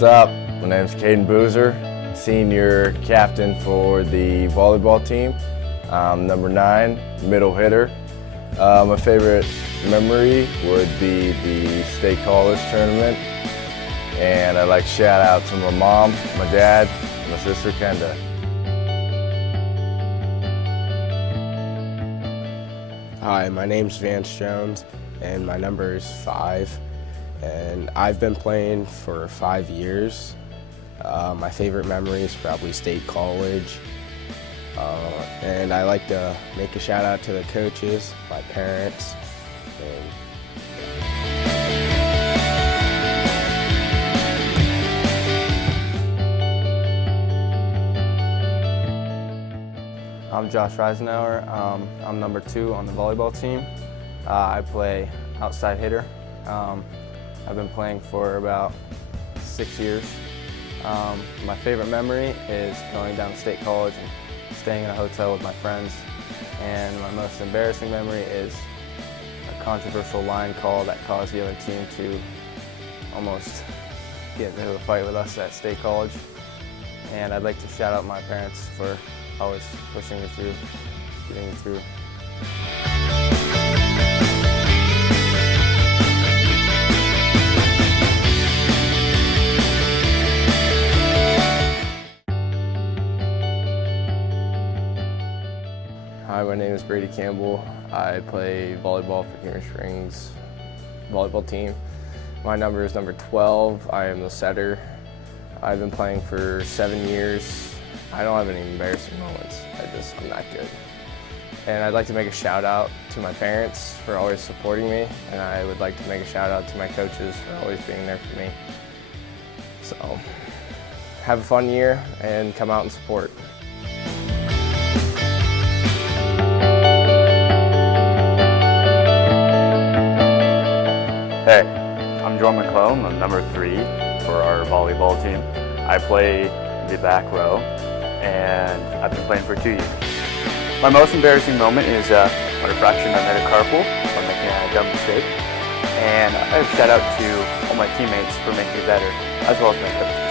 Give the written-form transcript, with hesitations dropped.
What's up? My name's Caden Boozer, senior captain for the volleyball team. I'm number 9, middle hitter. My favorite memory would be the state college tournament. And I'd like to shout out to my mom, my dad, and my sister Kenda. Hi, my name's Vance Jones and my number is 5. And I've been playing for 5 years. My favorite memory is probably state college. And I like to make a shout out to the coaches, my parents. I'm Josh Reisenauer. I'm number 2 on the volleyball team. I play outside hitter. I've been playing for about 6 years. My favorite memory is going down to state college and staying in a hotel with my friends. And my most embarrassing memory is a controversial line call that caused the other team to almost get into a fight with us at state college. And I'd like to shout out my parents for always pushing me through, getting me through. Hi, my name is Brady Campbell. I play volleyball for Kingers Springs volleyball team. My number is number 12. I am the setter. I've been playing for 7 years. I don't have any embarrassing moments. I'm not good. And I'd like to make a shout out to my parents for always supporting me, and I would like to make a shout out to my coaches for always being there for me. So, have a fun year and come out and support. Hey, I'm Jordan McClellan. I'm number 3 for our volleyball team. I play the back row, and I've been playing for 2 years. My most embarrassing moment is on a fraction I made a carpool for making a dumb mistake. And I shout out to all my teammates for making me better, as well as my coach.